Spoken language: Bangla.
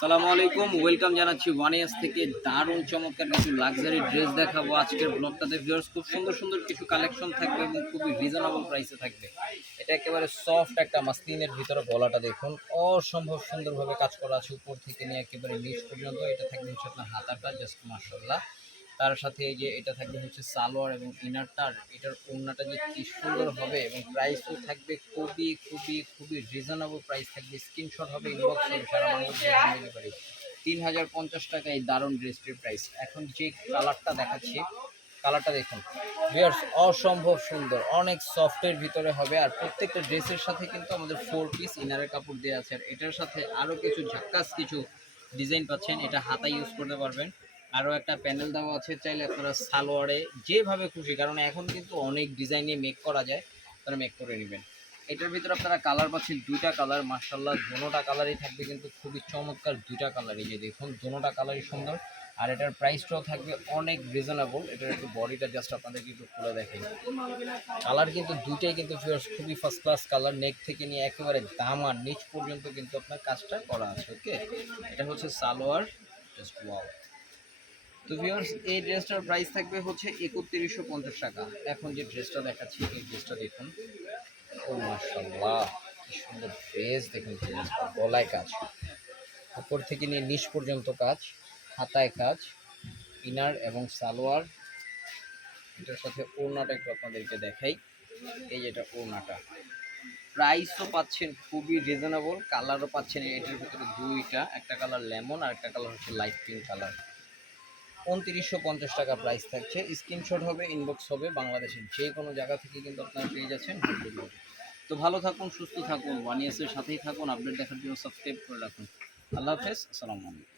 সালামু আলাইকুম, ওয়েলকাম জানাচ্ছি ওয়ান থেকে দারুণ চমৎকার কিছু লাক্সারি ড্রেস দেখাবো আজকের ব্লগটাতে ভিউয়ার্স খুব সুন্দর সুন্দর কিছু কালেকশন থাকবে এবং খুবই রিজনেবল প্রাইসে থাকবে। এটা একেবারে সফট একটা মাস্তিনের ভিতরে গলাটা দেখুন। অসম্ভব সুন্দরভাবে কাজ করা আছে উপর থেকে নিয়ে একেবারে নিচ পর্যন্ত। এটা থাকবে হচ্ছে আপনার হাতাটা জাস্ট মার্শাল্লাহ তার সাথে এই যে এটা থাকবে হচ্ছে সালোয়ার এবং ইনারটার এটার ওড়নাটা যে কি সুন্দর হবে এবং প্রাইসও থাকবে খুবই খুবই খুবই রিজনেবল প্রাইস থাকবে। স্ক্রিনশট হবে ইনবক্স সারা বাংলাদেশে পারি তিন হাজার পঞ্চাশ টাকা এই দারুণ ড্রেসটির প্রাইস এখন যে কালারটা দেখাচ্ছি কালারটা দেখুন। ভিউয়ার্স অসম্ভব সুন্দর। অনেক সফটের ভিতরে হবে আর প্রত্যেকটা ড্রেসের সাথে কিন্তু আমাদের ফোর পিস ইনারের কাপড় দেওয়া আছে। আর এটার সাথে আরও কিছু ঝাক্কাস কিছু ডিজাইন পাচ্ছেন, এটা হাতা ইউজ করতে পারবেন। আরও একটা প্যানেল দেওয়া আছে, চাইলে আপনারা সালোয়ারে যেভাবে খুশি, কারণ এখন কিন্তু অনেক ডিজাইনে মেক করা যায় তারা মেক করে নেবেন। এটার ভিতরে আপনারা কালার পাচ্ছেন দুইটা কালার মার্শাল্লাহ দোনোটা কালারই থাকবে, কিন্তু খুবই চমৎকার দুইটা কালারই যে দেখুন দোনোটা কালারই সুন্দর। আর এটার প্রাইসটাও থাকবে অনেক রিজনেবল এটার একটু বডিটা জাস্ট আপনাদেরকে একটু খুলে দেখাই। কালার কিন্তু দুইটাই কিন্তু viewers খুবই ফার্স্ট ক্লাস কালার নেক থেকে নিয়ে একেবারে দাম আর নিচ পর্যন্ত কিন্তু আপনার কাজটা করা আছে ওকে এটা হচ্ছে সালোয়ার জাস্ট ওয়াও তো ভিউয়ার্স এই ড্রেসটার প্রাইস থাকবে হচ্ছে একত্রিশশো পঞ্চাশ টাকা। এখন যে ড্রেসটা দেখাচ্ছি, এই ড্রেসটা দেখুন। ও মাশাল্লাহ কি সুন্দর ড্রেস দেখুন গলায় কাজ। উপর থেকে নিয়ে নিচ পর্যন্ত কাজ, হাতায় কাজ ইনার এবং সালোয়ার। এটার সাথে ওড়নাটা একটু আপনাদেরকে দেখাই। এই যেটা ওড়নাটা। প্রাইসও পাচ্ছেন খুবই রিজনেবল কালারও পাচ্ছেন এটার ভিতরে দুইটা, একটা কালার লেমন আর একটা কালার হচ্ছে লাইট পিঙ্ক কালার উনত্রিশশো পঞ্চাশ টাকা প্রাইস থাকছে। স্ক্রিনশট হবে ইনবক্স হবে বাংলাদেশের যে কোনো জায়গা থেকে কিন্তু আপনারা পেয়ে যাচ্ছেন তো ভালো থাকুন, সুস্থ থাকুন ওয়ান ইয়ার্সের সাথেই থাকুন আপডেট দেখার জন্য সাবস্ক্রাইব করে রাখুন। আল্লাহ হাফেজ, আসসালামু আলাইকুম।